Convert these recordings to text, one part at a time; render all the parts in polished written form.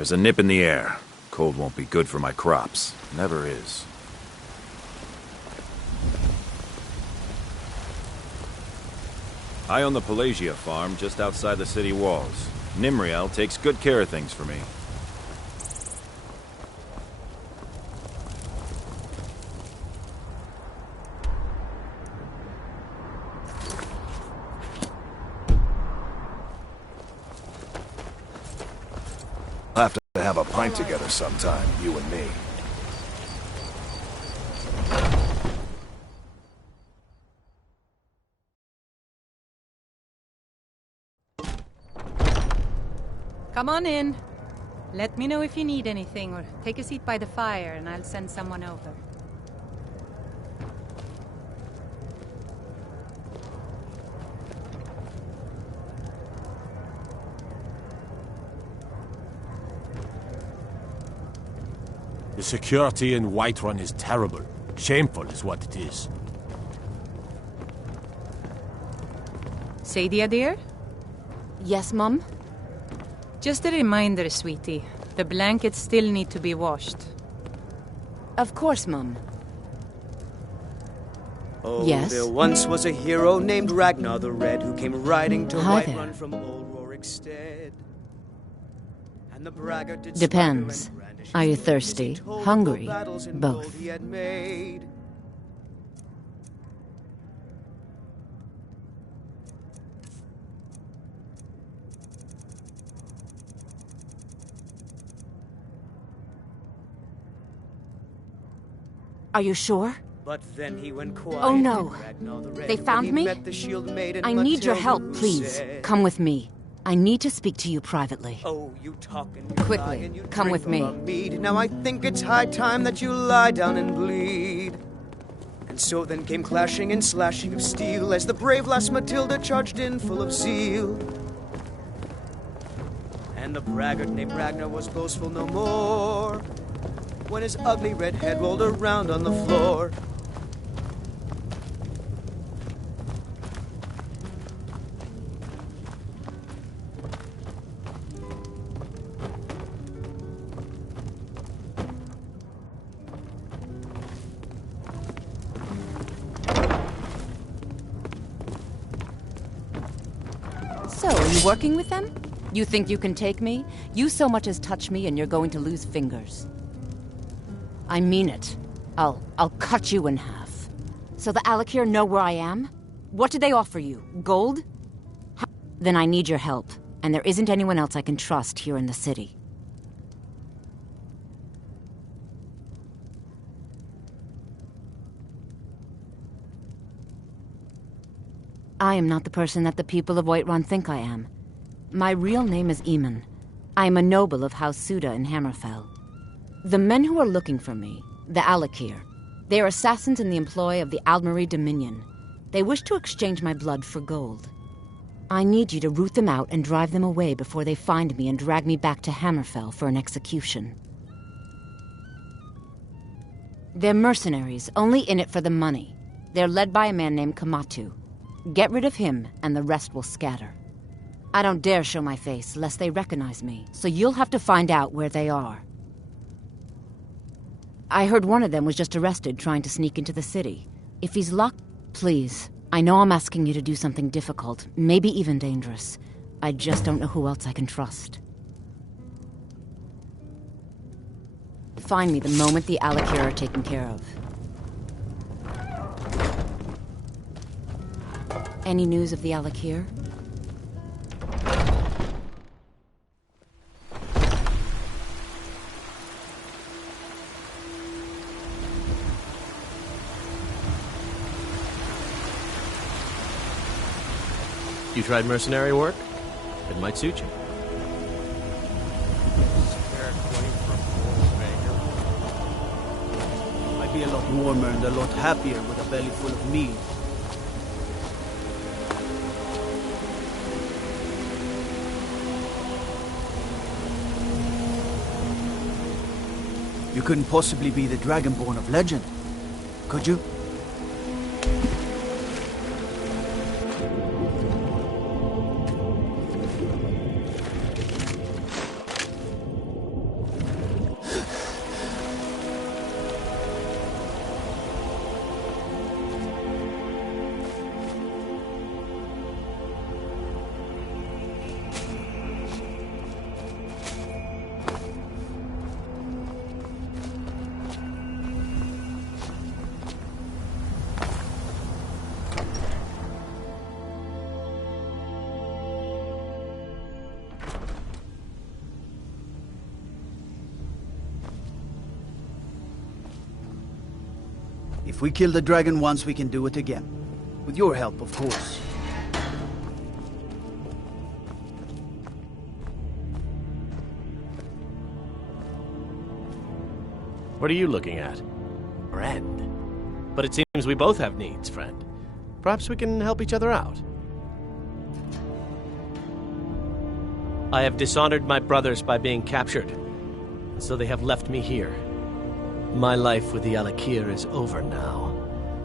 There's a nip in the air. Cold won't be good for my crops. Never is. I own the Pelagia farm just outside the city walls. Nimriel takes good care of things for me. We'll have to have a pint together sometime, you and me. Come on in. Let me know if you need anything, or take a seat by the fire and I'll send someone over. The security in Whiterun is terrible. Shameful is what it is. Sadia, dear? Yes, Mum? Just a reminder, sweetie. The blankets still need to be washed. Of course, Mum. Oh, Yes? there once was a hero named Ragnar the Red who came riding to Hi Whiterun there. from old Rorikstead. And the braggart did Depends. swagger and brandish Are you his blade as he thirsty? told of Hungry? the battles in Both. gold he had made. Are you sure? But then he went quiet. Oh, no. and Ragnar the Red, They when found he me? met the shield maiden I need your Matilda, help, who please. said, Come with me. I need to speak to you privately. Oh, you talk and you Quickly, lie and you come drink with me. of mead. Now I think it's high time that you lie down and bleed. And so then came clashing and slashing of steel as the brave lass Matilda charged in full of zeal. And the braggart named Ragnar was boastful no more when his ugly red head rolled around on the floor. So, are you working with them? You think you can take me? You so much as touch me and you're going to lose fingers. I mean it. I'll cut you in half. So the Alakir know where I am? What did they offer you? Gold? Then I need your help, and there isn't anyone else I can trust here in the city. I am not the person that the people of Whiterun think I am. My real name is Eamon. I am a noble of House Suda in Hammerfell. The men who are looking for me, the Alakir, they are assassins in the employ of the Aldmeri Dominion. They wish to exchange my blood for gold. I need you to root them out and drive them away before they find me and drag me back to Hammerfell for an execution. They're mercenaries, only in it for the money. They're led by a man named Kamatu. Get rid of him, and the rest will scatter. I don't dare show my face, lest they recognize me, so you'll have to find out where they are. I heard one of them was just arrested trying to sneak into the city. If he's locked, please. I know I'm asking you to do something difficult, maybe even dangerous. I just don't know who else I can trust. Find me the moment the Alakir are taken care of. Any news of the Alakir? You tried mercenary work? It might suit you. Might be a lot warmer and a lot happier with a belly full of meat. You couldn't possibly be the Dragonborn of legend, could you? If we kill the dragon once, we can do it again. With your help, of course. What are you looking at? Friend. But it seems we both have needs, friend. Perhaps we can help each other out. I have dishonored my brothers by being captured, and so they have left me here. My life with the Alakir is over now,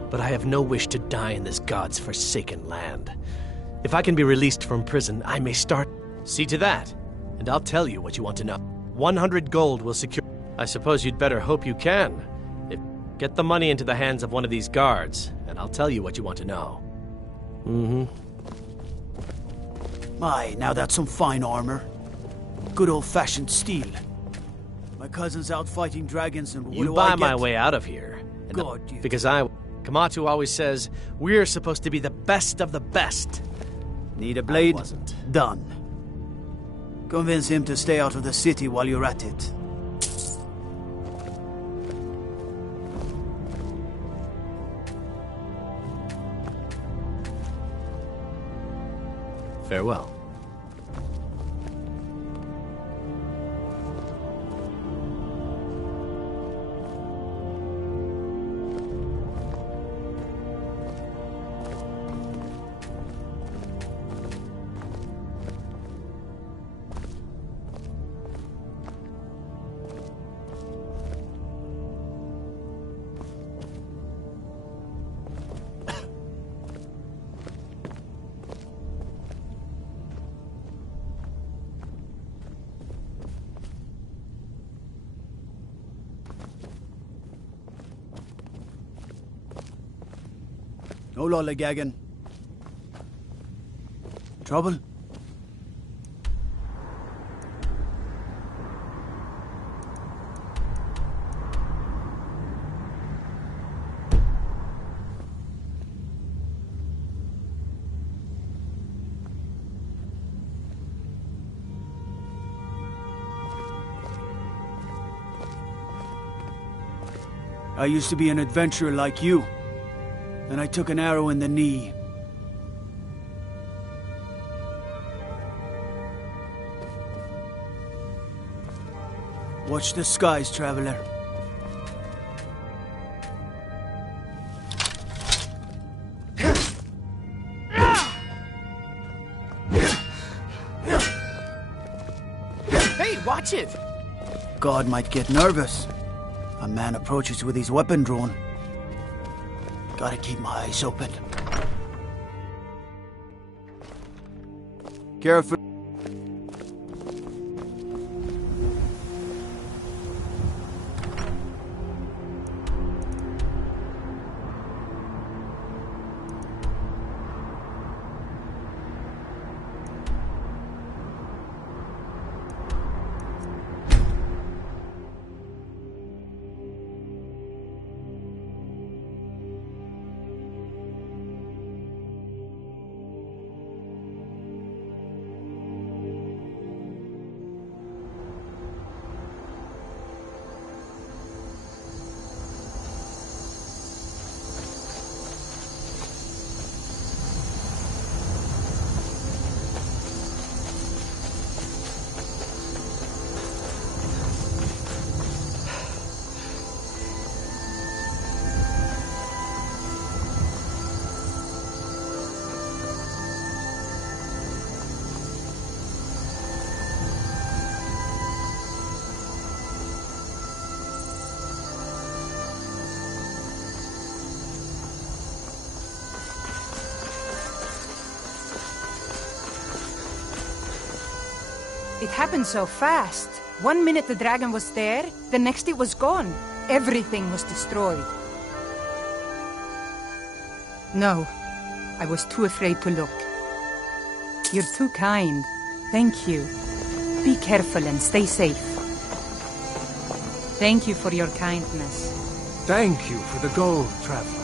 but I have no wish to die in this god's forsaken land. If I can be released from prison, I may start... See to that, and I'll tell you what you want to know. 100 gold will secure... I suppose you'd better hope you can. Get the money into the hands of one of these guards, and I'll tell you what you want to know. My, now that's some fine armor. Good old-fashioned steel. My cousin's out fighting dragons, and what You do buy I my get? way out of here. God, you... Because Kamatu always says, we're supposed to be the best of the best. Need a blade? I wasn't. Done. Convince him to stay out of the city while you're at it. Farewell. No lollygagging. Trouble? I used to be an adventurer like you. Then I took an arrow in the knee. Watch the skies, traveler. Hey, watch it! God might get nervous. A man approaches with his weapon drawn. Gotta keep my eyes open. Careful. It happened so fast. 1 minute the dragon was there, the next it was gone. Everything was destroyed. No, I was too afraid to look. You're too kind. Thank you. Be careful and stay safe. Thank you for your kindness. Thank you for the gold, traveler.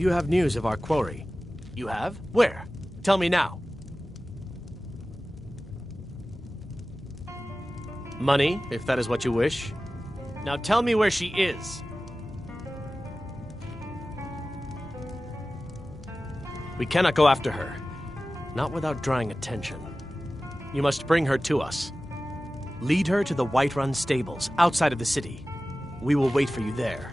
Do you have news of our quarry? You have? Where? Tell me now. Money, if that is what you wish. Now tell me where she is. We cannot go after her. Not without drawing attention. You must bring her to us. Lead her to the Whiterun stables, outside of the city. We will wait for you there.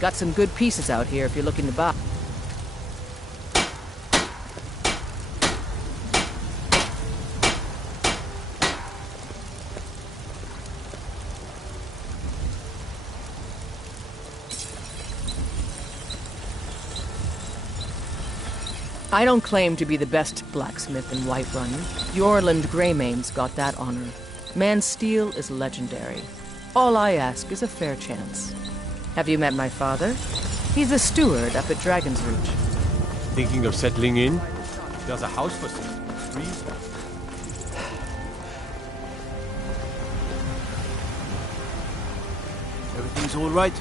Got some good pieces out here if you're looking to buy. I don't claim to be the best blacksmith in Whiterun. Yorland Greymane's got that honor. Man's steel is legendary. All I ask is a fair chance. Have you met my father? He's a steward up at Dragon's Reach. Thinking of settling in? There's a house for sale. Trees. Everything's all right?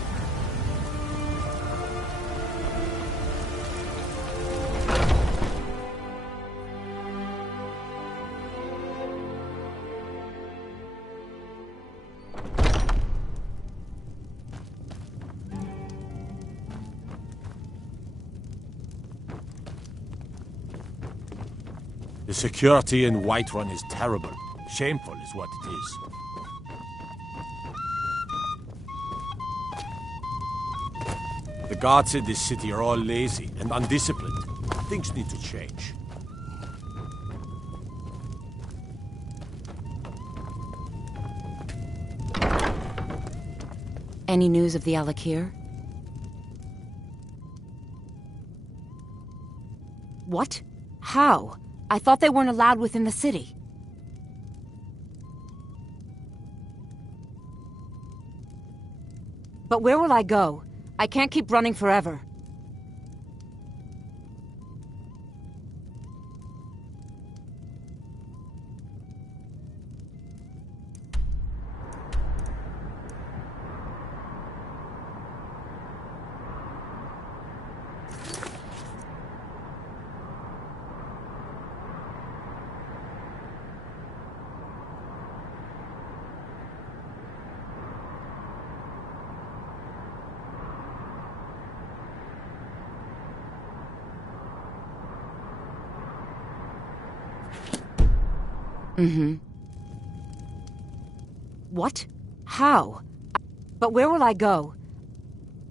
The security in Whiterun is terrible. Shameful is what it is. The guards in this city are all lazy and undisciplined. Things need to change. Any news of the Alakir? What? How? I thought they weren't allowed within the city. But where will I go? I can't keep running forever. What? How? But where will I go?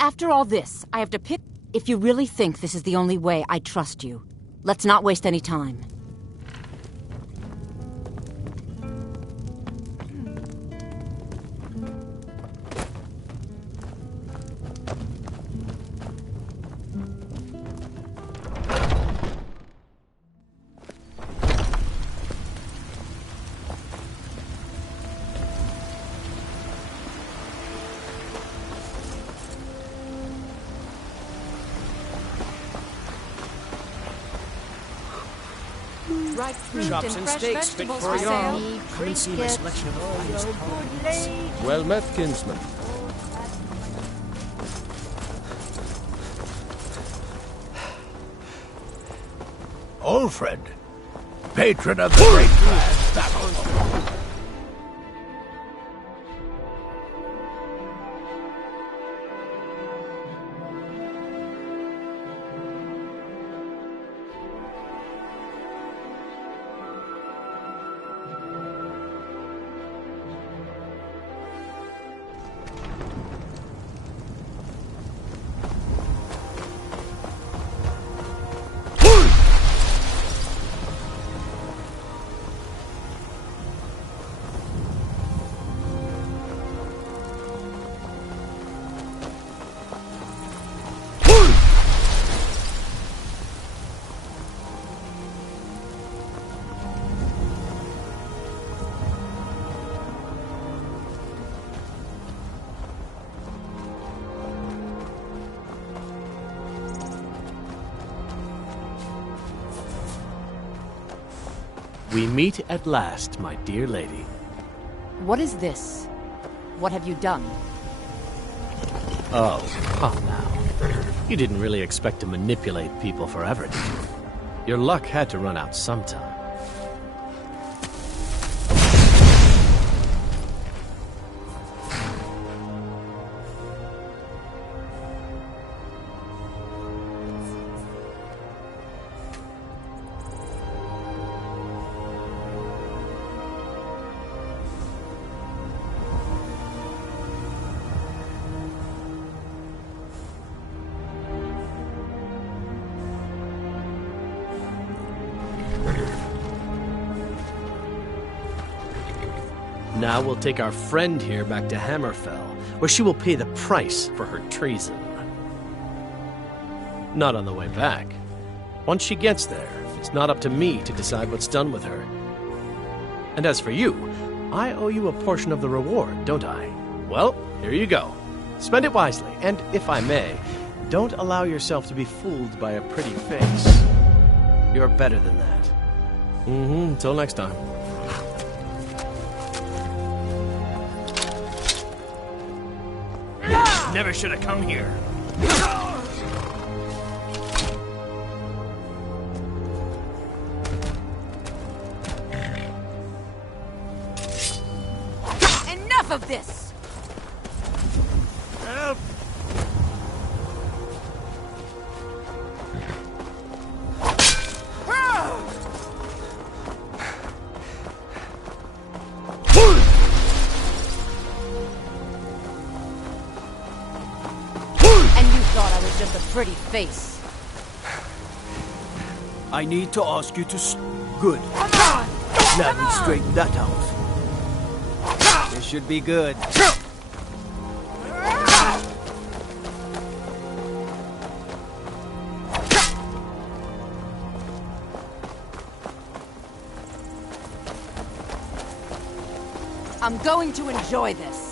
After all this, I have to pick... If you really think this is the only way, I trust you. Let's not waste any time. Dried fruit chops and steaks fit for a yarn. Come and see my selection of the finest products. Well met, kinsman. Old friend, patron of the great grand battle. We meet at last, my dear lady. What is this? What have you done? Oh, come now. You didn't really expect to manipulate people forever, did you? Your luck had to run out sometime. Now we'll take our friend here back to Hammerfell, where she will pay the price for her treason. Not on the way back. Once she gets there, it's not up to me to decide what's done with her. And as for you, I owe you a portion of the reward, don't I? Well, here you go. Spend it wisely, and if I may, don't allow yourself to be fooled by a pretty face. You're better than that. Until next time. Never should have come here. Enough of this! Help! Just a pretty face. I need to ask you to Good. Let me straighten that out. This should be good. I'm going to enjoy this.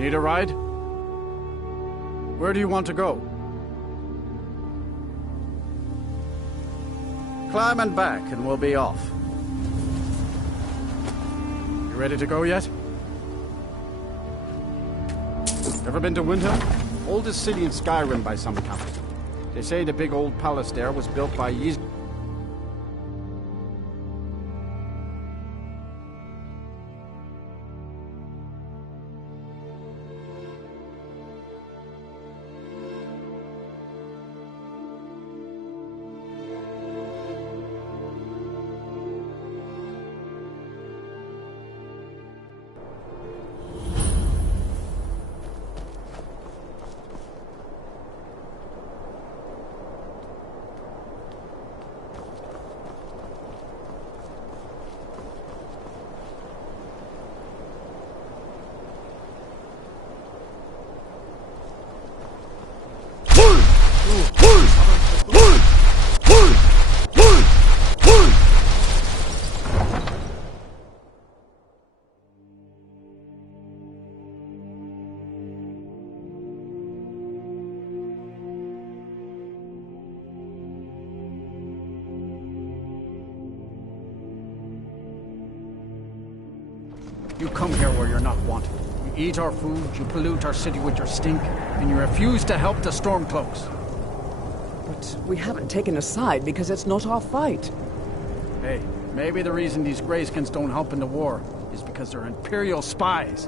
Need a ride? Where do you want to go? Climb and back, and we'll be off. You ready to go yet? Ever been to Windhelm? Oldest city in Skyrim by some count. They say the big old palace there was built by You come here where you're not wanted. You eat our food, you pollute our city with your stink, and you refuse to help the Stormcloaks. But we haven't taken a side because it's not our fight. Hey, maybe the reason these Greyskins don't help in the war is because they're Imperial spies.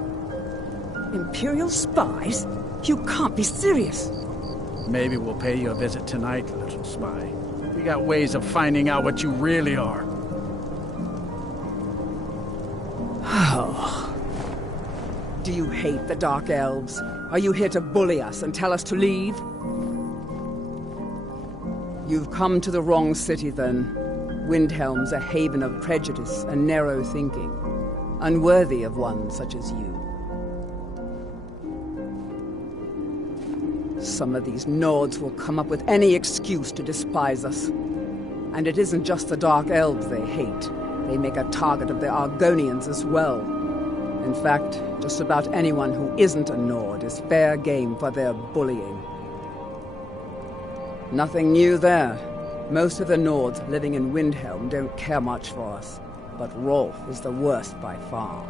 Imperial spies? You can't be serious. Maybe we'll pay you a visit tonight, little spy. We got ways of finding out what you really are. Oh. Do you hate the Dark Elves? Are you here to bully us and tell us to leave? You've come to the wrong city, then. Windhelm's a haven of prejudice and narrow thinking, unworthy of one such as you. Some of these Nords will come up with any excuse to despise us. And it isn't just the Dark Elves they hate. They make a target of the Argonians as well. In fact, just about anyone who isn't a Nord is fair game for their bullying. Nothing new there. Most of the Nords living in Windhelm don't care much for us, but Rolf is the worst by far.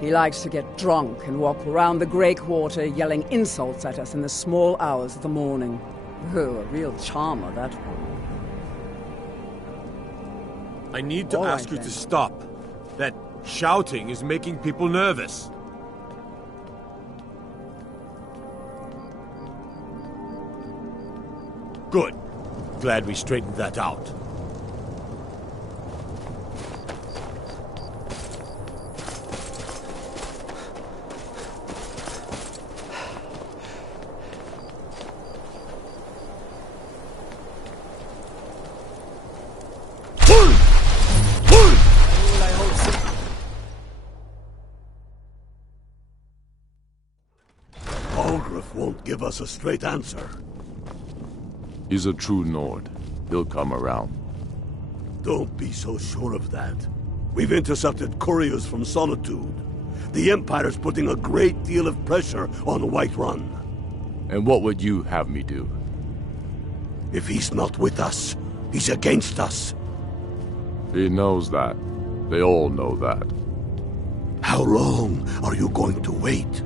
He likes to get drunk and walk around the Grey Quarter yelling insults at us in the small hours of the morning. Oh, a real charmer, that one. I need to ask you to stop. That shouting is making people nervous. Good. Glad we straightened that out. Won't give us a straight answer. He's a true Nord. He'll come around. Don't be so sure of that. We've intercepted couriers from Solitude. The Empire's putting a great deal of pressure on Whiterun. And what would you have me do? If he's not with us, he's against us. He knows that. They all know that. How long are you going to wait?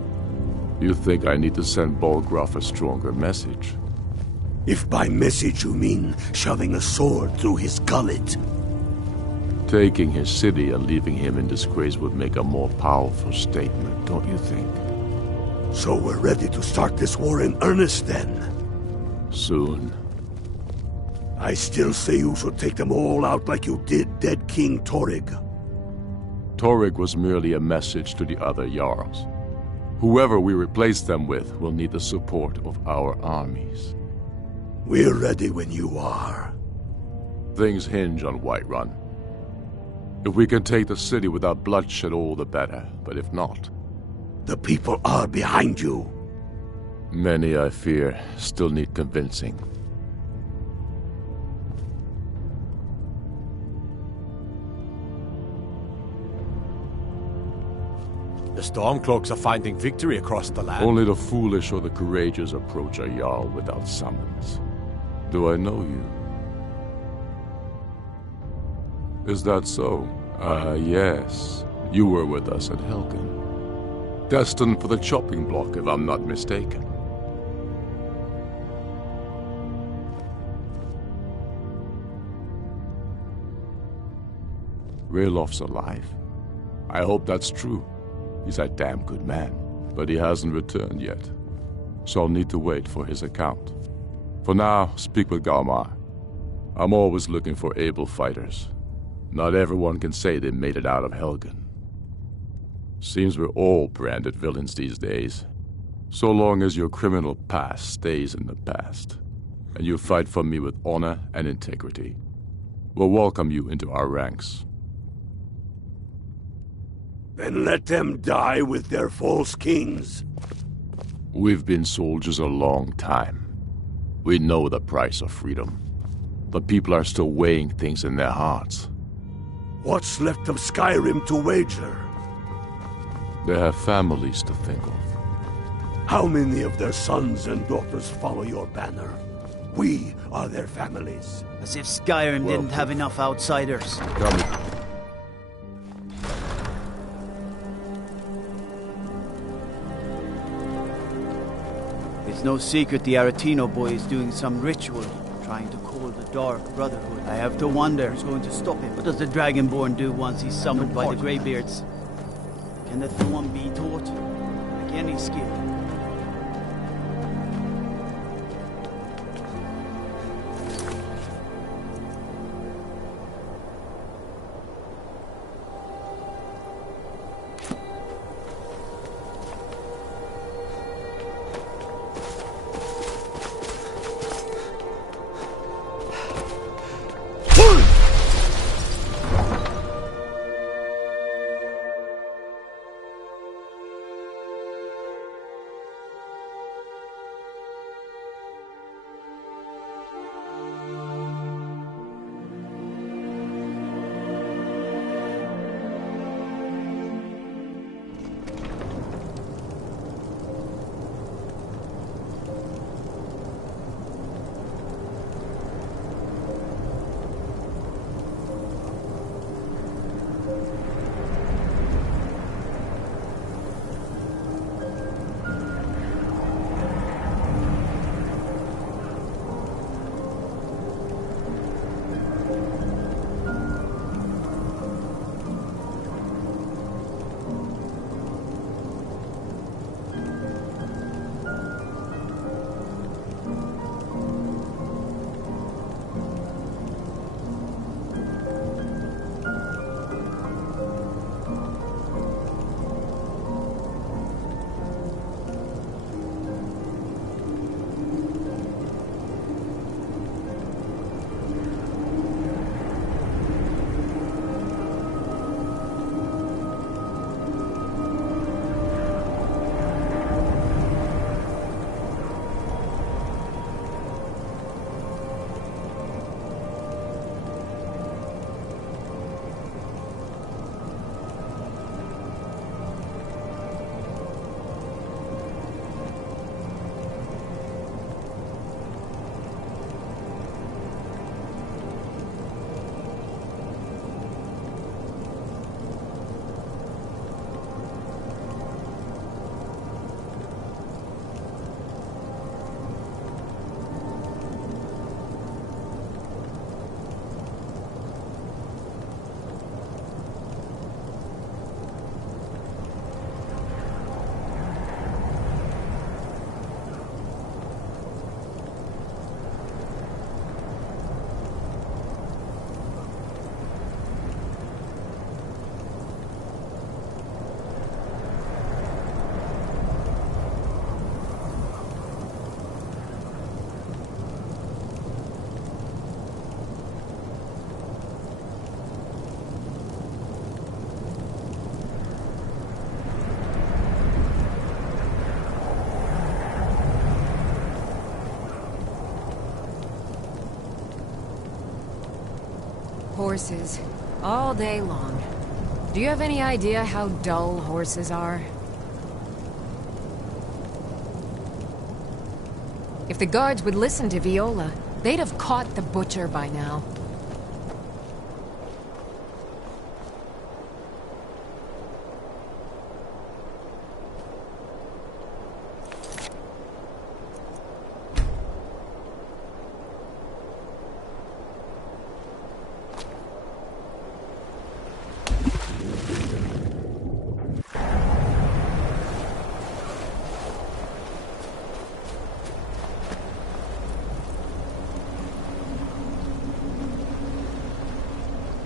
You think I need to send Bolgraf a stronger message? If by message you mean shoving a sword through his gullet. Taking his city and leaving him in disgrace would make a more powerful statement, don't you think? So we're ready to start this war in earnest then? Soon. I still say you should take them all out like you did dead King Torrig. Torrig was merely a message to the other Jarls. Whoever we replace them with will need the support of our armies. We're ready when you are. Things hinge on Whiterun. If we can take the city without bloodshed, all the better. But if not... The people are behind you. Many, I fear, still need convincing. The Stormcloaks are finding victory across the land. Only the foolish or the courageous approach a Jarl without summons. Do I know you? Is that so? Yes. You were with us at Helgen. Destined for the chopping block, if I'm not mistaken. Raylof's alive. I hope that's true. He's a damn good man, but he hasn't returned yet. So I'll need to wait for his account. For now, speak with Galmar. I'm always looking for able fighters. Not everyone can say they made it out of Helgen. Seems we're all branded villains these days. So long as your criminal past stays in the past, and you fight for me with honor and integrity, we'll welcome you into our ranks. Then let them die with their false kings. We've been soldiers a long time. We know the price of freedom. But people are still weighing things in their hearts. What's left of Skyrim to wager? They have families to think of. How many of their sons and daughters follow your banner? We are their families. As if Skyrim didn't have enough outsiders. Tell me. It's no secret the Aretino boy is doing some ritual, trying to call the Dark Brotherhood. I have to wonder who's going to stop him. What does the Dragonborn do once he's summoned by the Greybeards? Can the Thorn be taught? Like any skill. Horses, all day long. Do you have any idea how dull horses are? If the guards would listen to Viola, they'd have caught the butcher by now.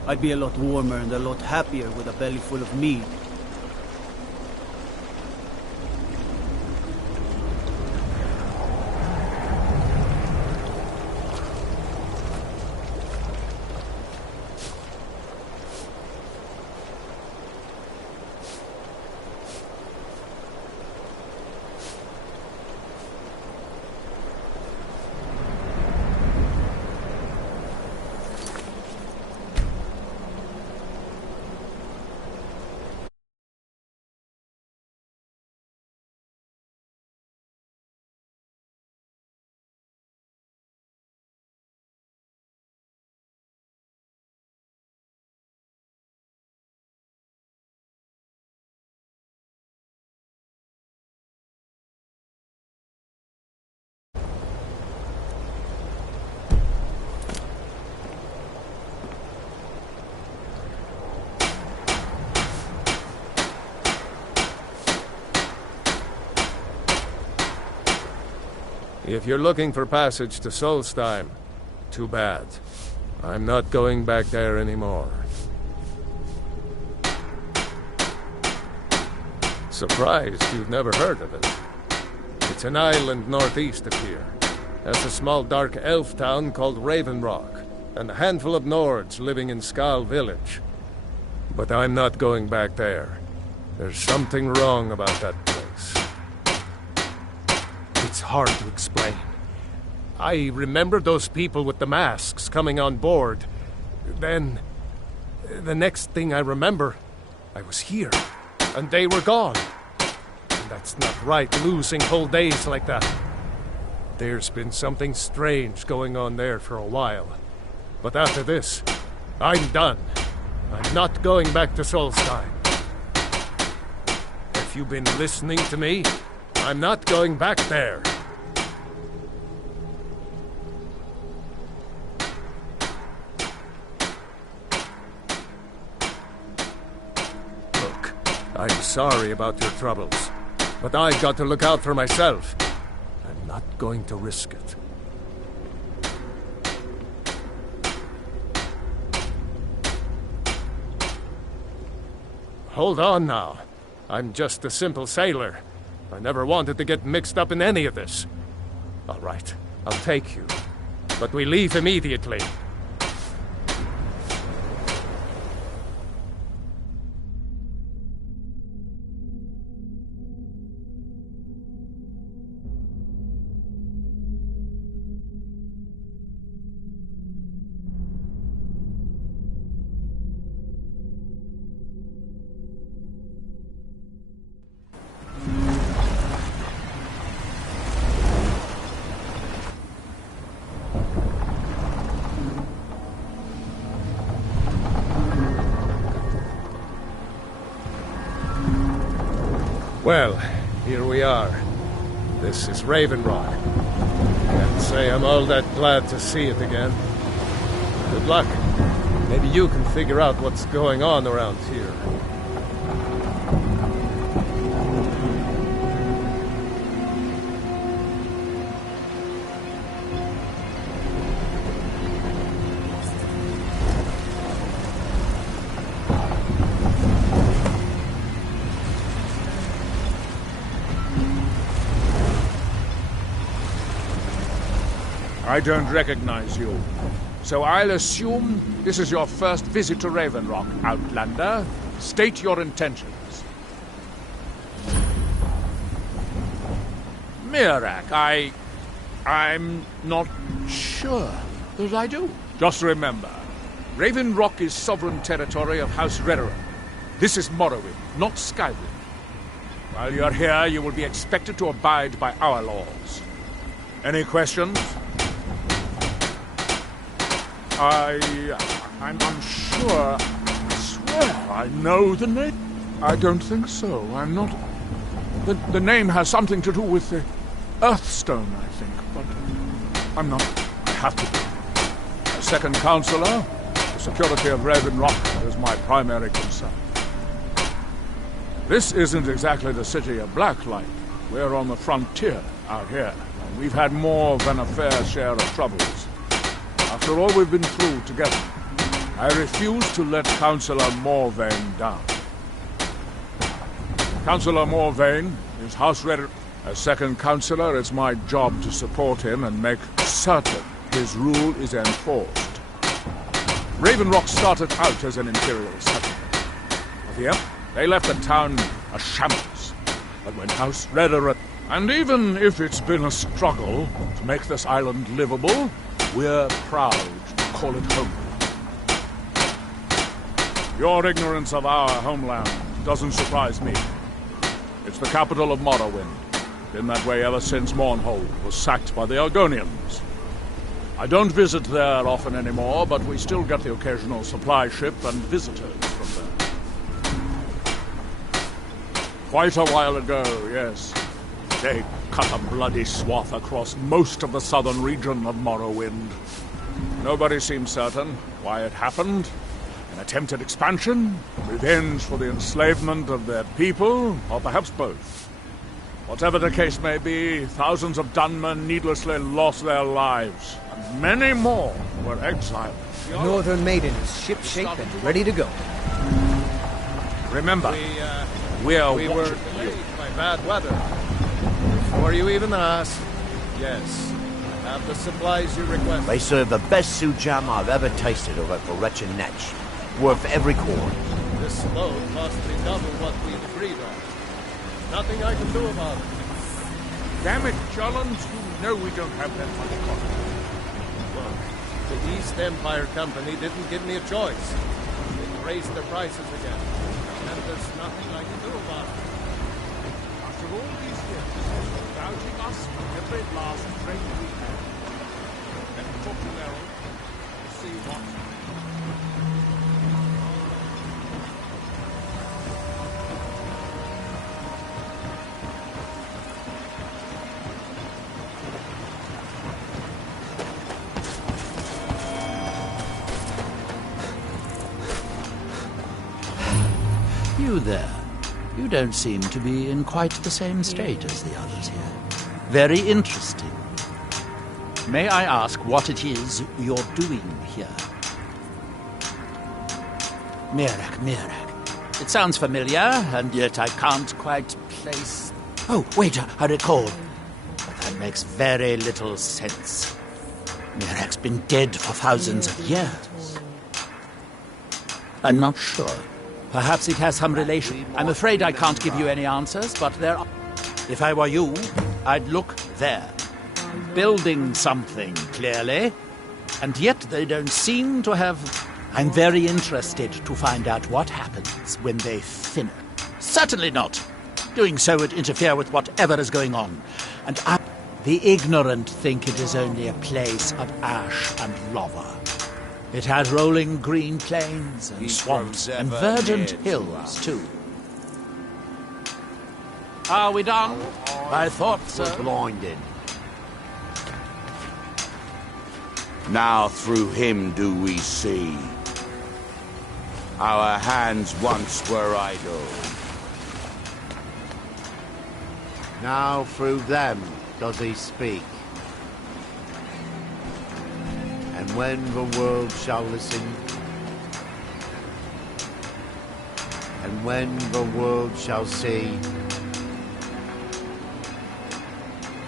I'd be a lot warmer and a lot happier with a belly full of meat. If you're looking for passage to Solstheim, too bad. I'm not going back there anymore. Surprised you've never heard of it. It's an island northeast of here. Has a small dark elf town called Raven Rock, and a handful of Nords living in Skal Village. But I'm not going back there. There's something wrong about that place. It's hard to explain. I remember those people with the masks coming on board. Then, the next thing I remember, I was here, and they were gone. And that's not right, losing whole days like that. There's been something strange going on there for a while. But after this, I'm done. I'm not going back to Solstheim. If you've been listening to me, I'm not going back there. Look, I'm sorry about your troubles, but I've got to look out for myself. I'm not going to risk it. Hold on now. I'm just a simple sailor. I never wanted to get mixed up in any of this. All right, I'll take you. But we leave immediately. Well, here we are. This is Raven Rock. Can't say I'm all that glad to see it again. Good luck. Maybe you can figure out what's going on around here. I don't recognize you. So I'll assume this is your first visit to Raven Rock, Outlander. State your intentions. Mirak, I'm not sure that I do. Just remember, Raven Rock is sovereign territory of House Redoran. This is Morrowind, not Skyrim. While you're here, you will be expected to abide by our laws. Any questions? I'm unsure. I swear I know the name. I don't think so. I'm not... The name has something to do with the Earthstone, I think, but I'm not... I have to be. As second counselor, the security of Raven Rock is my primary concern. This isn't exactly the city of Blacklight. We're on the frontier out here, and we've had more than a fair share of troubles. After all we've been through together, I refuse to let Councillor Morvain down. Councillor Morvain is house-ready. As second councillor, it's my job to support him and make certain his rule is enforced. Raven Rock started out as an Imperial settlement. But they left the town a shambles. But when House Redder... And even if it's been a struggle to make this island livable, we're proud to call it home. Your ignorance of our homeland doesn't surprise me. It's the capital of Morrowind. Been that way ever since Mournhold was sacked by the Argonians. I don't visit there often anymore, but we still get the occasional supply ship and visitors from there. Quite a while ago, yes. They cut a bloody swath across most of the southern region of Morrowind. Nobody seems certain why it happened. An attempted expansion, revenge for the enslavement of their people, or perhaps both. Whatever the case may be, thousands of Dunmen needlessly lost their lives, and many more were exiled. The Northern Maiden is shipshape and ready to go. Remember, we were delayed by bad weather. Before you even ask, yes, I have the supplies you request. They serve the best sujam I've ever tasted over for Wretched Netch. Worth every coin. This load cost me double what we'd agreed on. Nothing I can do about it. Damn it, Jolland, you know we don't have that much cotton. Well, the East Empire Company didn't give me a choice. They raised their prices again. And there's nothing I can do about it. After all these years, gouging us for every last trade we had. Let me talk to Merrill and see what... You there. You don't seem to be in quite the same state as the others here. Very interesting. May I ask what it is you're doing here? Mirek. It sounds familiar, and yet I can't quite place... Oh, wait, I recall. But that makes very little sense. Mirek's been dead for thousands of years. I'm not sure. Perhaps it has some relation. I'm afraid I can't give you any answers, but there are... If I were you, I'd look there. Building something, clearly. And yet they don't seem to have... I'm very interested to find out what happens when they finish. Certainly not. Doing so would interfere with whatever is going on. And the ignorant think it is only a place of ash and lava. It has rolling green plains and swamps and verdant hills, too. Are we done? I thought so. We're blinded. Now through him do we see. Our hands once were idle. Now through them does he speak. And when the world shall listen, and when the world shall see,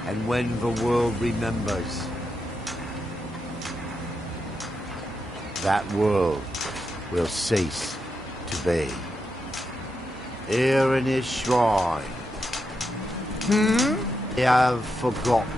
and when the world remembers, that world will cease to be. Here in his shrine, they have forgotten.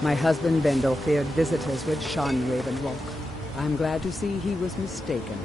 My husband Bendel feared visitors would shun Raven Rock. I'm glad to see he was mistaken.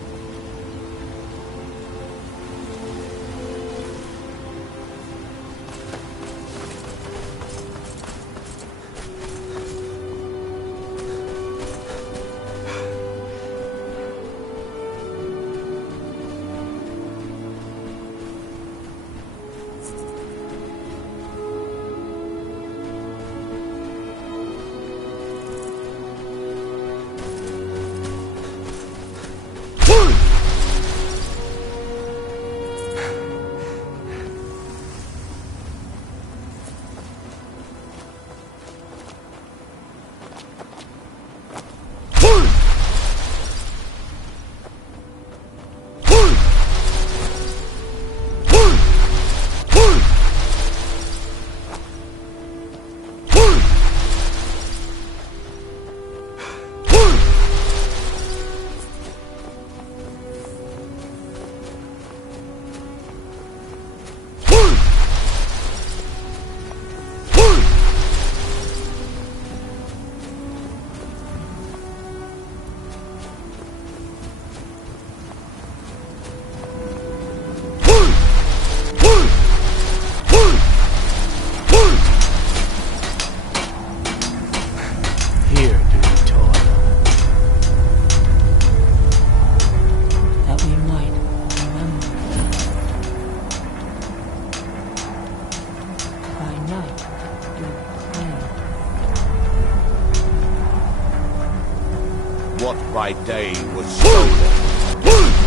What by day was stolen.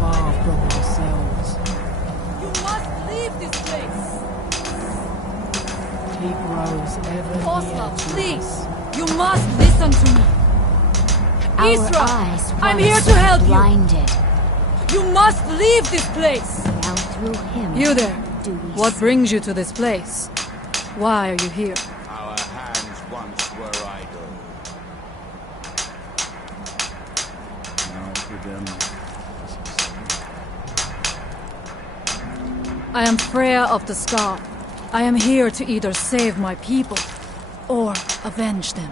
Far from ourselves. You must leave this place. He grows ever Oslo, near to please. us. You must listen to me. Our Isra, eyes I'm once here to help blinded. you. You must leave this place. Now through him. You there. Do we What see. brings you to this place? Why are you here? Our hands once were idle. Now for them. I am Freya of the Scar. I am here to either save my people or avenge them.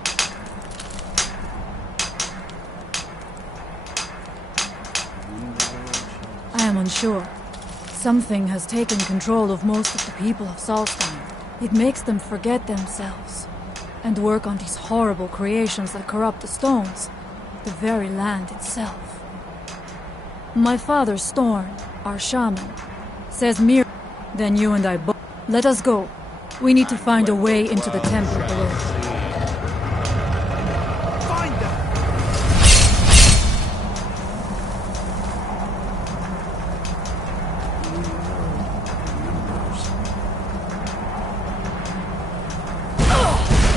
I am unsure. Something has taken control of most of the people of Solstein. It makes them forget themselves and work on these horrible creations that corrupt the stones, the very land itself. My father, Storm, our shaman, says Mir. Then you and I both. Let us go. We need to find a way into the temple below. Find them!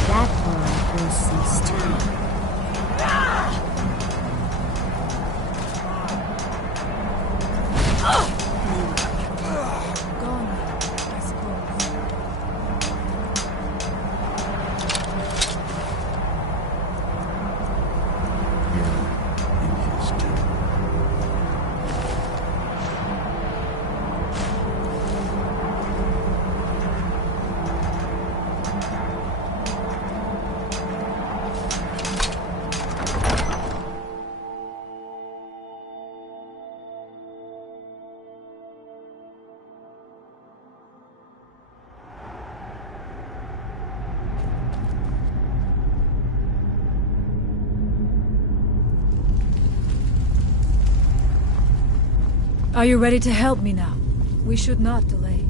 That world will cease time. Gone, I suppose. Are you ready to help me now? We should not delay.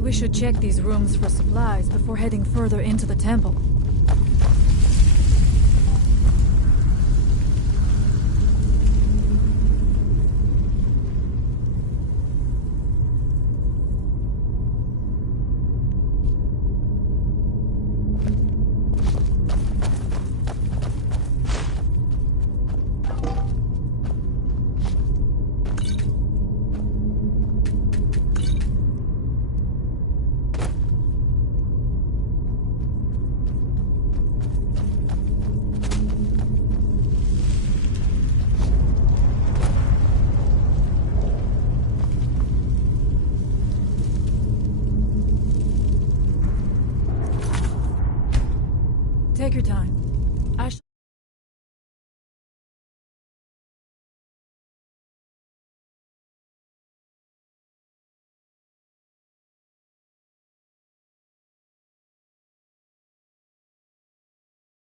We should check these rooms for supplies before heading further into the temple. Take your time.